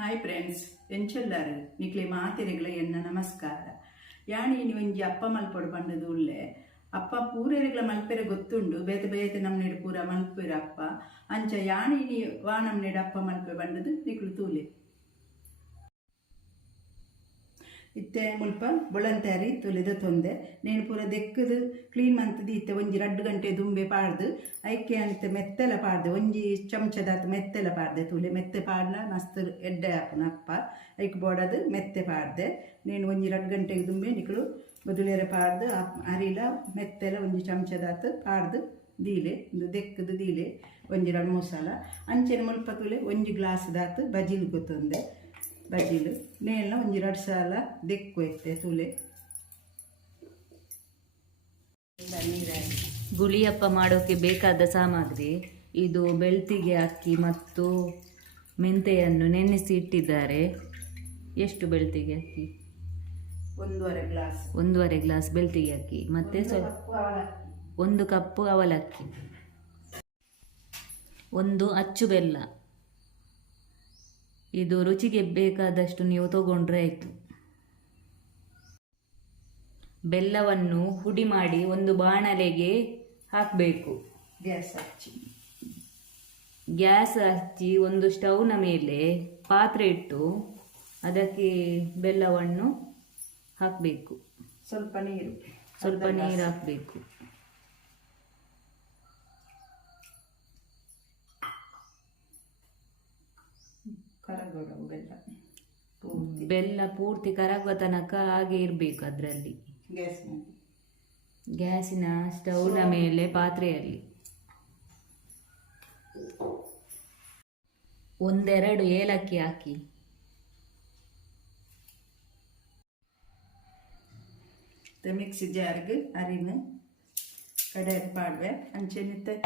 Hi friends ಎಂಚೆಲ್ಲಾರು ನಿಕ್ಲೆ ಮಾತಿರೆಗಳ ಎನ್ನ ನಮಸ್ಕಾರ. ಯಾಣಿ ಒಂಜಿ ಅಪ್ಪ ಮಲ್ಪಡು ಪಂಡದು ಉಳ್ಳೆ ಅಪ್ಪ ಪೂರೆರೆಗಳ ಮಲ್ಪೆರೆ ಗೊತ್ತುಂಡು ಬೇತೆ ಬೇತೆ ನಮ್ನೆಡು ಪೂರ ಮಲ್ಪೆರೆ ಅಪ್ಪ ಅಂಚ ಯಾಣಿ ವಾ ನಮ್ನೆಡು ಅಪ್ಪ ಮಲ್ಪೆ ಪಂಡದು ನಿಕ್ಲು ತೂಲೆ ಇತ್ತೆ ಮುಲ್ಪ ಬೊಳಂತಾರಿ ತುಲಿದ ತೊಂದೆ ನೇನು ಪೂರ ದೆಕ್ಕದು ಕ್ಲೀನ್ ಮಂತದಿ ಇತ್ತೆ ಒಂಜಿ 2 ಗಂಟೆ ದುಂಬೆ ಪಾಡ್ದು ಐಕೆ ಅನಿತೆ ಮೆತ್ತೆಲ ಪಾಡ್ದೆ ಒಂಜಿ ಚಮಚದಾತ ಮೆತ್ತೆಲ ಪಾಡ್ದೆ ತುಲೆ ಮೆತ್ತೆ ಪಾಡ್ಲ ಮಸ್ತ್ ಎಡ್ಡೆ ಹಾಪುನ ಅಪ್ಪ ಐಕ್ ಬೋಡದು ಮೆತ್ತೆ ಪಾಡ್ದೆ ನೇನು ಒಂಜಿ 2 ಗಂಟೆಗೆ ದುಂಬೆ ನಿಕ್ಲು ಬದುಳೆರೆ ಪಾಡ್ದು ಅರಿಲ ಮೆತ್ತೆಲ ಒಂಜಿ ಚಮಚದಾತ ಪಾಡ್ದು ದೀಲೆ ಒಂದು ದೆಕ್ಕದು ದೀಲೆ ಒಂಜಿ 2-3 ಸಲ ಅಂಚೆನ ಮುಲ್ಪ ತುಲೆ ಒಂಜಿ ಗ್ಲಾಸ್ ದಾತು ಬಜಿಲು ಗೊತ್ತೊಂದೆ ಬಜಿಲು ನೇಲ ಒಂಜಿ 2 ಸಲ ದೆಕ್ಕು ಎತ್ತೆ ತುಲೆ ಗುಳಿಯಪ್ಪ ಮಾಡೋಕೆ ಬೇಕಾದ ಸಾಮಗ್ರಿ ಇದು ಬೆಳ್ತಿಗೆ ಅಕ್ಕಿ ಮತ್ತು ಮೆಂತೆಯನ್ನು ನೆನೆಸಿ ಇಟ್ಟಿದ್ದಾರೆ. ಎಷ್ಟು ಬೆಳ್ತಿಗೆ ಅಕ್ಕಿ? 1.5 ಗ್ಲಾಸ್ ಬೆಳ್ತಿಗೆ ಅಕ್ಕಿ ಮತ್ತೆ 1 ಕಪ್ಪು ಅವಲಕ್ಕಿ, 1 ಅಚ್ಚು ಬೆಲ್ಲ. ಇದು ರುಚಿಗೆ ಬೇಕಾದಷ್ಟು ನೀವು ತಗೊಂಡ್ರೆ ಆಯಿತು. ಬೆಲ್ಲವನ್ನು ಹುಡಿ ಮಾಡಿ ಒಂದು ಬಾಣಲೆಗೆ ಹಾಕಬೇಕು. ಗ್ಯಾಸ್ ಹಚ್ಚಿ ಒಂದು ಸ್ಟವ್ನ ಮೇಲೆ ಪಾತ್ರೆ ಇಟ್ಟು ಅದಕ್ಕೆ ಬೆಲ್ಲವನ್ನು ಹಾಕಬೇಕು. ಸ್ವಲ್ಪ ನೀರು ಹಾಕಬೇಕು. ಬೆಲ್ಲ ಪೂರ್ತಿ ಕರಗುವ ತನಕ ಹಾಗೆ ಇರಬೇಕು. ಅದರಲ್ಲಿ ಗ್ಯಾಸಿನ ಸ್ಟವ್ನ ಮೇಲೆ ಪಾತ್ರೆಯಲ್ಲಿ 1-2 ಏಲಕ್ಕಿ ಹಾಕಿ ಮಿಕ್ಸಿ ಜಾರ್ಗೆ ಅರಿನ ಕಡೆ ಪಾಡ್ವೆ ಅಂಚೆನಿತ್ತೆ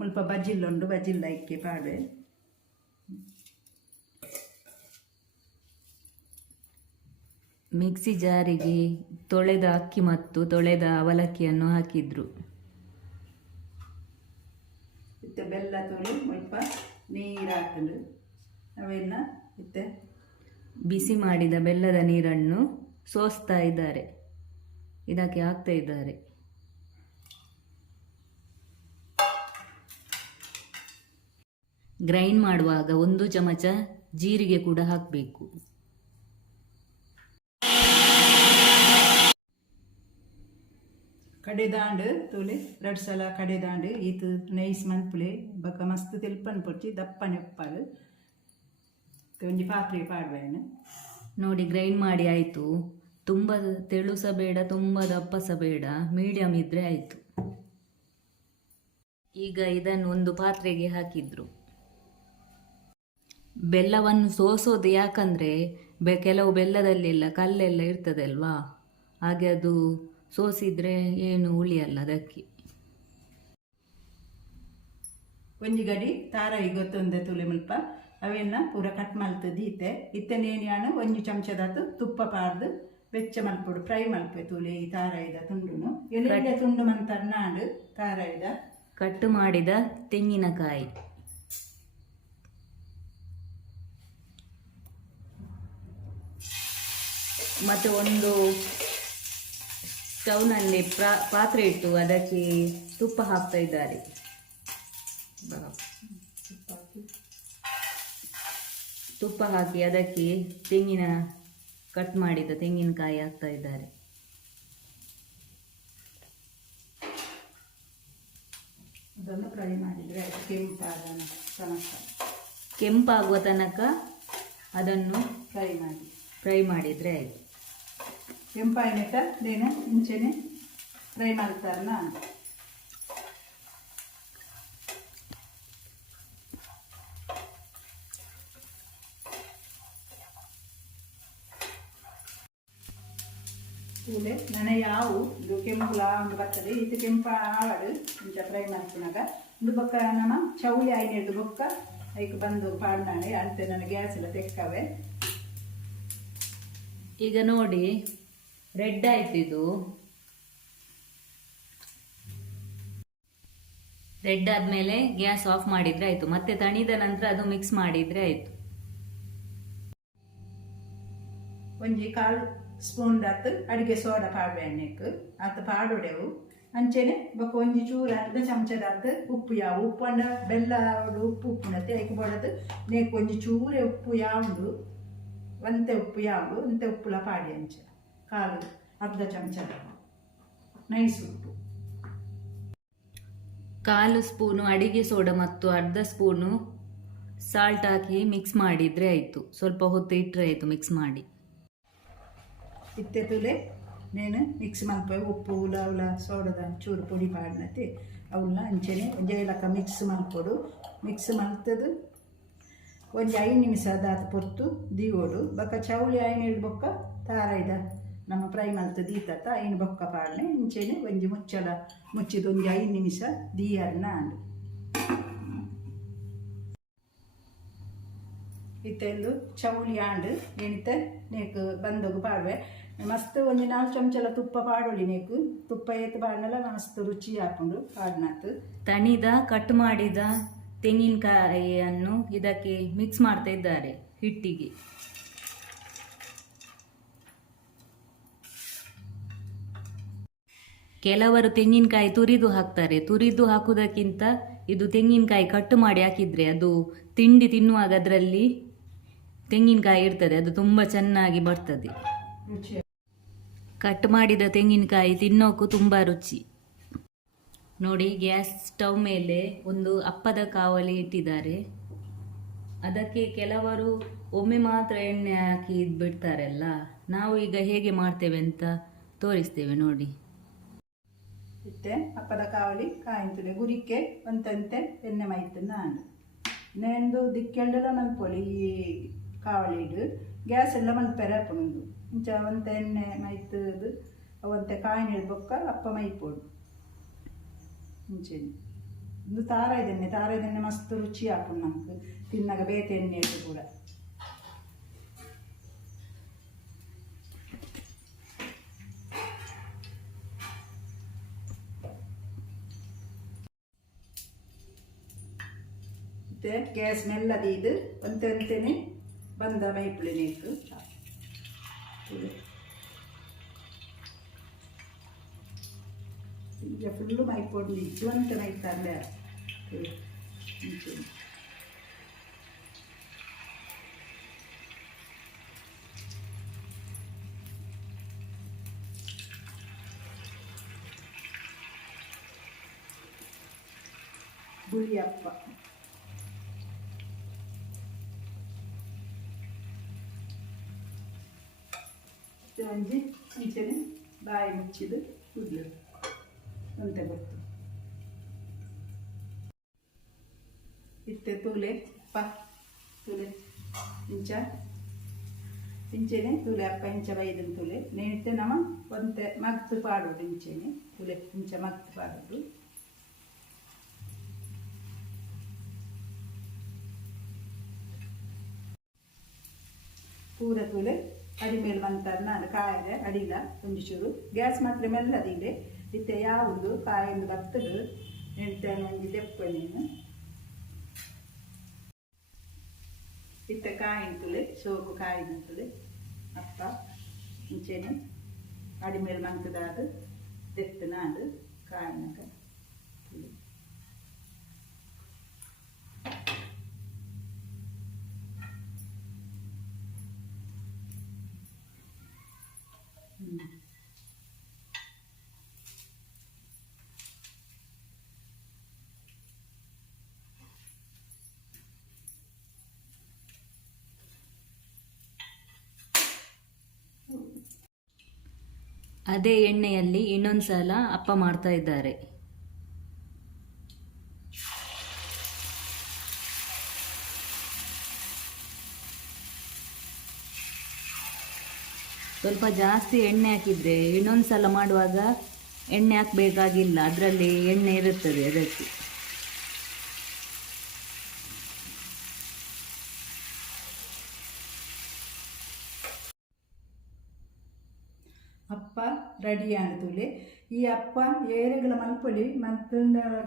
ಮುಲ್ಪ ಬಜಿಲ್ಲುಂಡು ಬಜಿಲ್ಲ ಇಕ್ಕಿ ಪಾಡ್ವೆ. ಮಿಕ್ಸಿ ಜಾರಿಗೆ ತೊಳೆದ ಅಕ್ಕಿ ಮತ್ತು ತೊಳೆದ ಅವಲಕ್ಕಿಯನ್ನು ಹಾಕಿದ್ರು. ಇತ್ತೆ ಬೆಲ್ಲ ತೊಳಿ ಸ್ವಲ್ಪ ನೀರು ಹಾಕಲು ಅವೆಲ್ಲ ಇತ್ತೆ ಬಿಸಿ ಮಾಡಿದ ಬೆಲ್ಲದ ನೀರನ್ನು ಸೋಸ್ತಾ ಇದ್ದಾರೆ, ಇದಕ್ಕೆ ಹಾಕ್ತಾ ಇದ್ದಾರೆ. ಗ್ರೈಂಡ್ ಮಾಡುವಾಗ 1 ಚಮಚ ಜೀರಿಗೆ ಕೂಡ ಹಾಕಬೇಕು. ಕಡೆದಾಂಡು ತುಳಿ 2 ಸಲ ಕಡೆದಾಂಡು ಈತು ನೈಸ್ ಮನ್ಪುಲೆ ಬಕ್ಕ ಮಸ್ತ್ ತಿಲ್ಪನ್ ಪೊಚ್ಚಿ ದಪ್ಪನೆ ಉಪ್ಪಾಲು ಒಂಜಿ ಪಾತ್ರೆ ಪಾಡ್ಬೇನು. ನೋಡಿ ಗ್ರೈಂಡ್ ಮಾಡಿ ಆಯಿತು. ತುಂಬ ತೆಳು ಸಹ ಬೇಡ, ತುಂಬ ದಪ್ಪ ಸಹ ಬೇಡ, ಮೀಡಿಯಮ್ ಇದ್ದರೆ ಆಯಿತು. ಈಗ ಇದನ್ನು ಒಂದು ಪಾತ್ರೆಗೆ ಹಾಕಿದ್ರು. ಬೆಲ್ಲವನ್ನು ಸೋಸೋದು ಯಾಕಂದರೆ ಕೆಲವು ಬೆಲ್ಲದಲ್ಲೆಲ್ಲ ಕಲ್ಲೆಲ್ಲ ಇರ್ತದೆ ಅಲ್ವಾ, ಹಾಗೆ ಅದು ಸೋಸಿದ್ರೆ ಏನು ಉಳಿಯಲ್ಲ. ಅದಕ್ಕೆ ಒಂಜಿ ಗಡಿ ತಾರಾಯಿ ಗೊತ್ತೊಂದೆ ತುಲೆ ಮುಲ್ಪ ಅವೆಲ್ಲ ಪೂರ ಕಟ್ ಮಲ್ತದ್ದು ಇತ್ತೆ ನೇನ್ಯಾನು 1 ಚಮಚದಾತು ತುಪ್ಪ ಪಾರ್ದು ಬೆಚ್ಚ ಮಲ್ಪುಡು ಫ್ರೈ ಮಲ್ಪೆ ತುಲೆ ಈ ತಾರಾಯಿದ ತುಂಡುನು ಎಲೆ ತುಂಡು ಮಂತ ನಾಡು ತಾರಾಯಿದ ಕಟ್ಟು ಮಾಡಿದ ತೆಂಗಿನಕಾಯಿ ಮತ್ತು ಒಂದು ಸ್ಟವ್ನಲ್ಲಿ ಪಾತ್ರೆ ಇಟ್ಟು ಅದಕ್ಕೆ ತುಪ್ಪ ಹಾಕ್ತಾ ಇದ್ದಾರೆ. ತುಪ್ಪ ಹಾಕಿ ಅದಕ್ಕೆ ಕಟ್ ಮಾಡಿದ ತೆಂಗಿನಕಾಯಿ ಹಾಕ್ತಾ ಇದ್ದಾರೆ. ಅದನ್ನು ಫ್ರೈ ಮಾಡಿದರೆ ಕೆಂಪಾಗುವ ತನಕ ಅದನ್ನು ಫ್ರೈ ಮಾಡಿದರೆ ಆಯಿತು. ಕೆಂಪಾಯಿನೆಟ ನೇನು ಮುಂಚೆನೆ ಫ್ರೈ ಮಾಡ್ತಾರನ. ಕೂಲೆ ನನಗೆ ಯಾವು ಇದು ಕೆಂಪು ಒಂದು ಬರ್ತದೆ ಇದು ಕೆಂಪ ಆವಡು ಮುಂಚೆ ಫ್ರೈ ಮಾಡ್ತಿನಾಗ ಒಂದು ಬೊಕ್ಕ ನಮ್ಮ ಚೌಳಿ ಆಯ್ನೆಡ್ದು ಬೊಕ್ಕ ಐಕ್ ಬಂದು ಪಾಡ್ನಾಳೆ ಅಂತೆ ನನಗೆ ಗ್ಯಾಸ್ ಎಲ್ಲ ತೆಕ್ಕವೆ. ಈಗ ನೋಡಿ ರೆಡ್ ಆಯ್ತು. ಇದು ರೆಡ್ ಆದಮೇಲೆ ಗ್ಯಾಸ್ ಆಫ್ ಮಾಡಿದರೆ ಆಯಿತು. ಮತ್ತೆ ತಣಿದ ನಂತರ ಅದು ಮಿಕ್ಸ್ ಮಾಡಿದರೆ ಆಯಿತು. ಒಂಜಿ 1/4 ಸ್ಪೂನ್ ದಾತ್ ಅಡಿಗೆ ಸೋಡಾ ಪಾಡುವೆ ಎಣ್ಣೆಕ್ ಅತ್ ಪಾಡೊಡೆವು ಅಂಚೆನೆ ಬೊಕ ಒಂಜಿ ಚೂರು ಅರ್ಧ ಚಮಚದಾತ್ ಉಪ್ಪು ಯಾವು ಉಪ್ಪು ಅಂಡ ಬೆಲ್ಲ ಉಪ್ಪು ಉಪ್ಪುನತ್ತೆ ಐಕ್ ಬೋಡದು ನೇಕ್ ಒಂಜಿ ಚೂರೆ ಉಪ್ಪು ಯಾವುದು ಒಂತೆ ಉಪ್ಪು ಯಾವುದು ಒಂತೆ ಉಪ್ಪುಲ ಪಾಡಿ ಅಂಚೆ 1/4 ಅರ್ಧ ಚಮಚದ ನೈಸ್ ಉಪ್ಪು 1/4 ಸ್ಪೂನು ಅಡಿಗೆ ಸೋಡಾ ಮತ್ತು ಅರ್ಧ ಸ್ಪೂನು ಸಾಲ್ಟ್ ಹಾಕಿ ಮಿಕ್ಸ್ ಮಾಡಿದರೆ ಆಯಿತು. ಸ್ವಲ್ಪ ಹೊತ್ತು ಇಟ್ಟರೆ ಆಯಿತು ಮಿಕ್ಸ್ ಮಾಡಿ. ಇತ್ತೆ ತುಲೆ ನೇನು ಮಿಕ್ಸ್ ಮಲ್ಪೆ ಉಪ್ಪು ಉಲ ಸೋಡದ ಚೂರು ಪುಡಿ ಪಾಡ್ನತಿ ಅವನ್ನ ಅಂಚೆನೆ ಜೈಲಕ ಮಿಕ್ಸ್ ಮಲ್ಪೊಡು. ಮಿಕ್ಸ್ ಮಲ್ತದು ಒಂಜಿ 5 ನಿಮಿಷ ದಾತ ಪೊರ್ತು ದೀವೋಡು ಬೊಕ ಚೌಳಿ ಐನು ಹಿಡ್ದು ಬೊಕ್ಕ ತಾರೈದ ನಮ್ಮ ಫ್ರೈ ಮಲ್ತದು ಈತತ್ತ ಐನು ಬೊಕ್ಕ ಪಾಡ್ನೆ ಇಂಚೆನೆ ಒಂಜಿ ಮುಚ್ಚಳ ಮುಚ್ಚಿದ ಒಂಜಿ 5 ನಿಮಿಷ ದೀಯರ್ನ ಆಂಡು ಇತ್ತೆಂದು ಚೌಳಿ ಆಂಡು ಎಣಿತೆ ನೇಕು ಬಂದೋಗು ಪಾಡುವೆ ಮಸ್ತ್ ಒಂಜಿ 4 ಚಮಚಲ ತುಪ್ಪ ಪಾಡೊಲಿ ನೇಕು ತುಪ್ಪ ಏತು ಪಾಡ್ನಲ್ಲ ಮಸ್ತ್ ರುಚಿ ಹಾಕೊಂಡು ಪಾಡ್ನತ್ತು. ತಣಿದ ಕಟ್ ಮಾಡಿದ ತೆಂಗಿನಕಾಯಿಯನ್ನು ಇದಕ್ಕೆ ಮಿಕ್ಸ್ ಮಾಡ್ತಾ ಇದ್ದಾರೆ ಹಿಟ್ಟಿಗೆ. ಕೆಲವರು ತೆಂಗಿನಕಾಯಿ ತುರಿದು ಹಾಕ್ತಾರೆ. ತುರಿದು ಹಾಕುವುದಕ್ಕಿಂತ ಇದು ತೆಂಗಿನಕಾಯಿ ಕಟ್ ಮಾಡಿ ಹಾಕಿದರೆ ಅದು ತಿಂಡಿ ತಿನ್ನುವಾಗ ಅದರಲ್ಲಿ ತೆಂಗಿನಕಾಯಿ ಇರ್ತದೆ, ಅದು ತುಂಬ ಚೆನ್ನಾಗಿ ಬರ್ತದೆ. ಕಟ್ ಮಾಡಿದ ತೆಂಗಿನಕಾಯಿ ತಿನ್ನೋಕ್ಕೂ ತುಂಬ ರುಚಿ. ನೋಡಿ, ಗ್ಯಾಸ್ ಸ್ಟವ್ ಮೇಲೆ ಒಂದು ಅಪ್ಪದ ಕಾವಲಿ ಇಟ್ಟಿದ್ದಾರೆ. ಅದಕ್ಕೆ ಕೆಲವರು ಒಮ್ಮೆ ಮಾತ್ರ ಎಣ್ಣೆ ಹಾಕಿ ಬಿಡ್ತಾರಲ್ಲ, ನಾವು ಈಗ ಹೇಗೆ ಮಾಡ್ತೇವೆ ಅಂತ ತೋರಿಸ್ತೇವೆ ನೋಡಿ. ಇತ್ತೆ ಅಪ್ಪದ ಕಾವಲಿ ಕಾಯಿಂತುಲೆ ಗುರಿಕೆ ಒಂತಂತೆ ಎಣ್ಣೆ ಮೈತನ್ನ ಆಂಡು ನೆಂದು ದಿಕ್ಕೆಂಡೆಲ್ಲ ಮಲ್ಪೊಲಿ ಈ ಕಾವಲಿ ಇಡು ಗ್ಯಾಸ್ ಎಲ್ಲ ಮಲ್ಪೆರೆ ಹಾಪುಂಡು ಇಂಚ ಒಂತೆ ಎಣ್ಣೆ ಮೈತದು ಅವಂತೆ ಕಾಯಿನ ಹಿಡ್ಬೊಕ್ಕ ಅಪ್ಪ ಮೈಪೋಡು ಮುಂಚೆನೆ ಒಂದು ತಾರಾಯ್ದೆಣ್ಣೆ ಮಸ್ತ್ ರುಚಿ ಹಾಪುಂಡು ನಮ್ಗೆ ತಿನ್ನಾಗ ಬೇತೆ ಎಣ್ಣೆ ಇಟ್ಟು ಕೂಡ. ಮತ್ತೆ ಗ್ಯಾಸ್ ಮೆಲ್ಲದೀದು ಒಂತೆಂತೆನೆ ಬಂದ ಮೈಪುಳಿ ನೀಕು ಈಗ ಫುಲ್ಲು ಮೈಪೊಡು ನಿಜವಂತ ಮೈತಂದೆ ಬುಳಿಯಪ್ಪ ಒಂಜಿ ಇಂಚನೆ ಬಾಯಿ ಮುಚ್ಚಿದು ಕುಡ್ಲು ಅಂತ ಗೊತ್ತು. ಇತ್ತೆ ತೂಲೆ ಅಪ್ಪ ತೂಲೆ ಇಂಚ ಇಂಚೆನೆ ತೂಲೆ ಅಪ್ಪ ಇಂಚ ಬೈದನ್ ತೂಲೆ ನೇತೆ ನಮ ಒಂತೆ ಮಗ್ತು ಪಾಡೋದು ಇಂಚೆನೆ ತೂಲೆ ಇಂಚ ಮಗ್ತು ಪಾಡೋದು. ಪೂರ ತೂಲೆ ಅಡಿ ಮೇಲೆ ಬಂತಾರೆ ನಾನು ಕಾಯಿದೆ ಅಡಿಲ್ಲ ಒಂಚೂರು ಗ್ಯಾಸ್ ಮಾತ್ರ ಮೆಲ್ಲದಿದೆ. ಇತ್ತೆ ಯಾವುದು ಕಾಯಿಂದ ಬರ್ತದೆ ಎಂಟೇನು ಒಂದು ದೆಪ್ಪ ನೀನು ಇತ್ತೆ ಕಾಯಿಂತುಲೆ ಸೋಕು ಕಾಯಿನಂತುಲೆ ಅಪ್ಪ ಮುಂಚೆನೆ ಅಡಿ ಮೇಲೆ ಮಂತದಾದು ದೆತ್ತು ನಾಡು ಕಾಯಿನಕ ತುಲೆ ಅದೇ ಎಣ್ಣೆಯಲ್ಲಿ ಇನ್ನೊಂದ್ಸಲ ಅಪ್ಪ ಮಾಡ್ತಾ ಇದ್ದಾರೆ. ಸ್ವಲ್ಪ ಜಾಸ್ತಿ ಎಣ್ಣೆ ಹಾಕಿದರೆ ಇನ್ನೊಂದ್ಸಲ ಮಾಡುವಾಗ ಎಣ್ಣೆ ಹಾಕಬೇಕಾಗಿಲ್ಲ, ಅದರಲ್ಲಿ ಎಣ್ಣೆ ಇರುತ್ತದೆ ಅದಕ್ಕೆ. ಅಪ್ಪ ರೆಡಿ ಆಂಡುತ್ತುಲೆ. ಈ ಅಪ್ಪ ಏರೆಗಳ ಮಲ್ಪೊಲಿ ಮತ್ತು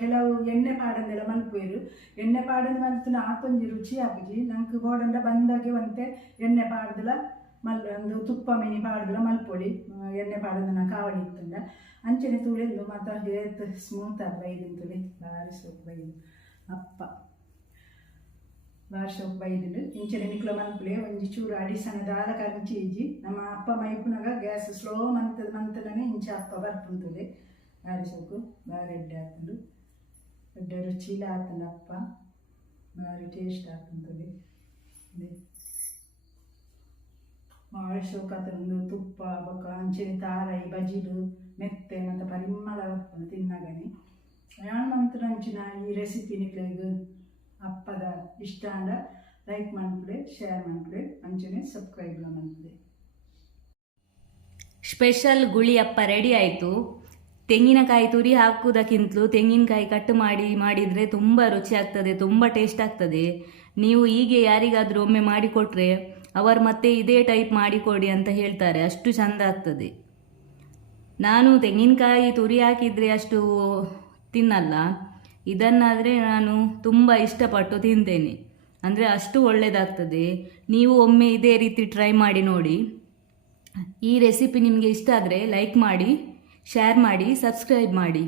ಕೆಲವು ಎಣ್ಣೆ ಪಾಡಂದೆಲ್ಲ ಮಲ್ಪುವೆರು. ಎಣ್ಣೆ ಪಾಡಂದು ಮಲ್ತು ಆತೊಂಜಿ ರುಚಿ ಆಪುಜಿ ನಂಗೆ ಗೋಡಂಡ ಬಂದಾಗೆ ಒಂತೆ ಎಣ್ಣೆ ಪಾಡ್ದಲ ಒಂದು ತುಪ್ಪ ಮಿನಿ ಪಾಡ್ದಲ ಮಲ್ಪೊಡಿ ಎಣ್ಣೆ ಪಾಡೋದನ್ನ ಕಾವಡಿ ಇತ್ತಂಡ ಅಂಚನೆ ತುಳಿದು ಮತ್ತು ಸ್ಮೂತ್ ಆಗಿ ಬೈದಿನ ತುಳಿ ಭಾರಿ ಸೊಪ್ಪು ಬೈದು ಅಪ್ಪ ಭಾರಿ ಸೊಪ್ಪು ಬೈದಿದ್ದು ಇಂಚನೆ ಮಿಕ್ಲ ಮಲ್ಪುಲೆ ಒಂಜಿ ಚೂರು ಅಡಿಸಣದಾದ ಕರಂಚೀಜಿ ನಮ್ಮ ಅಪ್ಪ ಮೈಪುನಾಗ ಗ್ಯಾಸ್ ಸ್ಲೋ ಮಂತನೇ ಇಂಚೆ ಅಪ್ಪ ಬರ್ಪುಂತುಲೆ ಭಾರಿ ಸೊಪ್ಪು ಭಾರಿ ಎಡ್ಡೆ ಹಾಕೊಂಡು ಎಡ್ಡೆ ರುಚಿಲ ಆತಂಡ ಅಪ್ಪ ಭಾರಿ ಟೇಸ್ಟ್ ಹಾಕುಂತುಲೆ ಭಾಳ ಸೊಕ್ಕಾತಂದು ತುಪ್ಪ ಬೊಕ್ಕ ಅಂಚನೆ ತಾರಾಯಿ ಬಜಿಲು ಮೆತ್ತೆ ಮತ್ತು ಪರಿಮಳ ಬರ್ಪುಂಡು ತಿನ್ನಗನಿ ನಾನು ಮಂತ್ರ ಅಂಚಿನ ಈ ರೆಸಿಪಿ ನಿಕ್ಲೆಗ್ ಅಪ್ಪದ ಇಷ್ಟ ಅಂಡ ಲೈಕ್ ಮಾಡ್ಬಿಡೆ ಶೇರ್ ಮಾಡ್ಬಿಡೆ ಅಂಚನೆ ಸಬ್ಸ್ಕ್ರೈಬ್ ಮಾಡ್ಬಿಡೆ. ಸ್ಪೆಷಲ್ ಗುಳಿ ಅಪ್ಪ ರೆಡಿ ಆಯಿತು. ತೆಂಗಿನಕಾಯಿ ತುರಿ ಹಾಕುವುದಕ್ಕಿಂತಲೂ ತೆಂಗಿನಕಾಯಿ ಕಟ್ ಮಾಡಿದರೆ ತುಂಬ ರುಚಿ ಆಗ್ತದೆ, ತುಂಬ ಟೇಸ್ಟ್ ಆಗ್ತದೆ. ನೀವು ಹೀಗೆ ಯಾರಿಗಾದರೂ ಒಮ್ಮೆ ಮಾಡಿಕೊಟ್ರೆ ಅವರು ಮತ್ತೆ ಇದೇ ಟೈಪ್ ಮಾಡಿಕೊಡಿ ಅಂತ ಹೇಳ್ತಾರೆ, ಅಷ್ಟು ಚೆಂದ ಆಗ್ತದೆ. ನಾನು ತೆಂಗಿನಕಾಯಿ ತುರಿ ಹಾಕಿದರೆ ಅಷ್ಟು ತಿನ್ನಲ್ಲ, ಇದನ್ನಾದರೆ ನಾನು ತುಂಬ ಇಷ್ಟಪಟ್ಟು ತಿಂತೇನೆ, ಅಂದರೆ ಅಷ್ಟು ಒಳ್ಳೆಯದಾಗ್ತದೆ. ನೀವು ಒಮ್ಮೆ ಇದೇ ರೀತಿ ಟ್ರೈ ಮಾಡಿ ನೋಡಿ. ಈ ರೆಸಿಪಿ ನಿಮಗೆ ಇಷ್ಟ ಆದರೆ ಲೈಕ್ ಮಾಡಿ, ಶೇರ್ ಮಾಡಿ, ಸಬ್ಸ್ಕ್ರೈಬ್ ಮಾಡಿ.